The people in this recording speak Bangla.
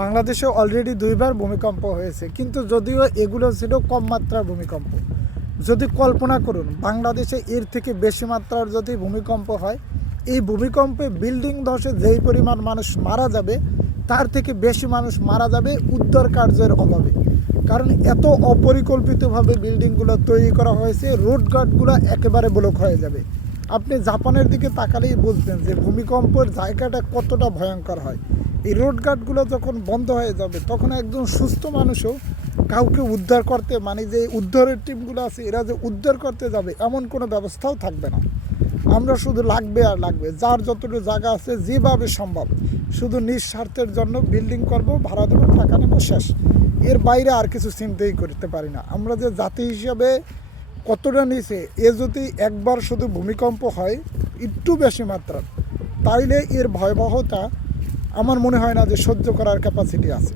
বাংলাদেশে অলরেডি ২ বার ভূমিকম্প হয়েছে, কিন্তু যদিও এগুলো ছিল কম মাত্রার ভূমিকম্প। যদি কল্পনা করুন বাংলাদেশে এর থেকে বেশি মাত্রার যদি ভূমিকম্প হয়, এই ভূমিকম্পে বিল্ডিং ধসে যেই পরিমাণ মানুষ মারা যাবে তার থেকে বেশি মানুষ মারা যাবে উদ্ধার কার্যের অভাবে। কারণ এত অপরিকল্পিতভাবে বিল্ডিংগুলো তৈরি করা হয়েছে, রোডঘাটগুলো একেবারে ব্লক হয়ে যাবে। আপনি জাপানের দিকে তাকালেই বুঝবেন যে ভূমিকম্পের জায়গাটা কতটা ভয়ঙ্কর হয়। এই রোডঘাটগুলো যখন বন্ধ হয়ে যাবে তখন একজন সুস্থ মানুষও কাউকে উদ্ধার করতে, মানে যে উদ্ধারের টিমগুলো আছে এরা যে উদ্ধার করতে যাবে এমন কোনো ব্যবস্থাও থাকবে না। আমরা শুধু লাগবে আর লাগবে, যার যতটুকু জায়গা আছে যেভাবে সম্ভব শুধু নিঃস্বার্থের জন্য বিল্ডিং করব, ভাড়া দেবো, টাকা নেবো, শেষ। এর বাইরে আর কিছু চিন্তাই করতে পারি না। আমরা যে জাতি হিসাবে কতটা নিচে, এ যদি একবার শুধু ভূমিকম্প হয় একটু বেশি মাত্রার, তাইলে এর ভয়াবহতা আমার মনে হয় না যে সহ্য করার ক্যাপাসিটি আছে।